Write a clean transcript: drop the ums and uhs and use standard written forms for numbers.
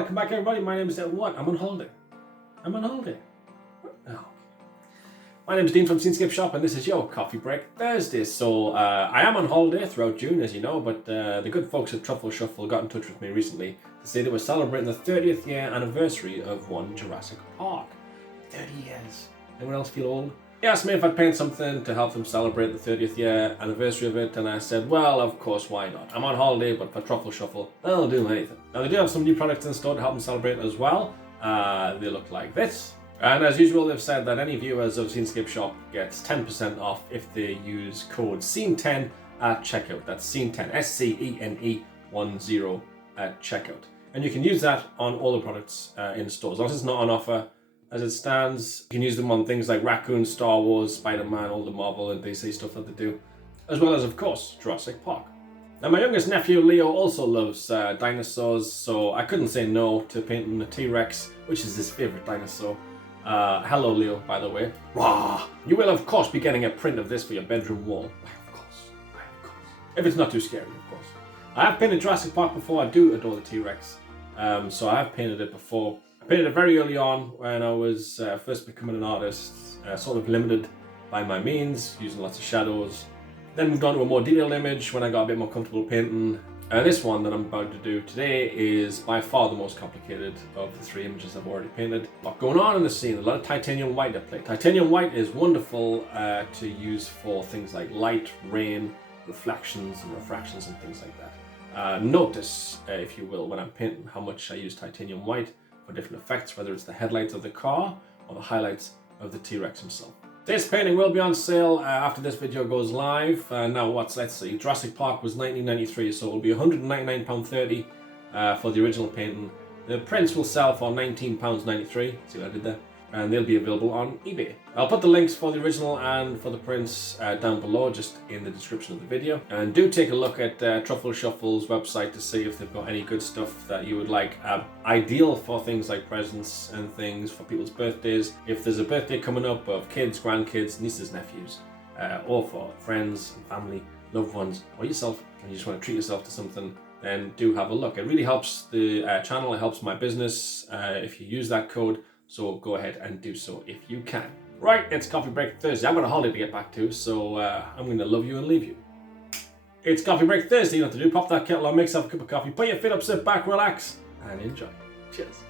welcome back everybody. My name is what? I'm on holiday. Oh. My name is Dean from Scenescapeshop and this is your Coffee Break Thursday. So I am on holiday throughout June, as you know, but the good folks at Truffleshuffle got in touch with me recently to say they were celebrating the 30th year anniversary of one Jurassic Park. 30 years. Anyone else feel old? He asked me if I'd paint something to help them celebrate the 30th year anniversary of it, and I said, well, of course, why not? I'm on holiday, but for Truffleshuffle, they'll do anything. Now, they do have some new products in store to help them celebrate as well. They look like this. And as usual, they've said that any viewers of Scenescapeshop gets 10% off if they use code SCENE10 at checkout. That's SCENE10, SCENE10 at checkout. And you can use that on all the products in store. As long as it's not on offer, as it stands, you can use them on things like Raccoon, Star Wars, Spider-Man, all the Marvel and DC stuff that they do, as well as, of course, Jurassic Park. Now, my youngest nephew, Leo, also loves dinosaurs, so I couldn't say no to painting a T-Rex, which is his favourite dinosaur. Hello, Leo, by the way. Rah! You will, of course, be getting a print of this for your bedroom wall. Why, of course. If it's not too scary, of course. I have painted Jurassic Park before. I do adore the T-Rex, so I have painted it before. I painted it very early on when I was first becoming an artist, sort of limited by my means, using lots of shadows. Then moved on to a more detailed image when I got a bit more comfortable painting. This one that I'm about to do today is by far the most complicated of the three images I've already painted. A lot going on in the scene, a lot of titanium white at play. Titanium white is wonderful to use for things like light, rain, reflections and refractions and things like that. Notice, if you will, when I'm painting how much I use titanium white for different effects, whether it's the headlights of the car or the highlights of the T-Rex himself. This painting will be on sale after this video goes live. Now let's see, Jurassic Park was $19.93, so it will be £199.30 for the original painting. The prints will sell for £19.93, see what I did there? And they'll be available on eBay. I'll put the links for the original and for the prints down below, just in the description of the video. And do take a look at Truffleshuffle's website to see if they've got any good stuff that you would like. Ideal for things like presents and things for people's birthdays. If there's a birthday coming up of kids, grandkids, nieces, nephews, or for friends and family, loved ones, or yourself, and you just want to treat yourself to something, then do have a look. It really helps the channel, it helps my business if you use that code. So go ahead and do so if you can. Right, it's Coffee Break Thursday. I've got a holiday to get back to, so I'm going to love you and leave you. It's Coffee Break Thursday. You know what to do. Pop that kettle on, make yourself a cup of coffee, put your feet up, sit back, relax, and enjoy. Cheers.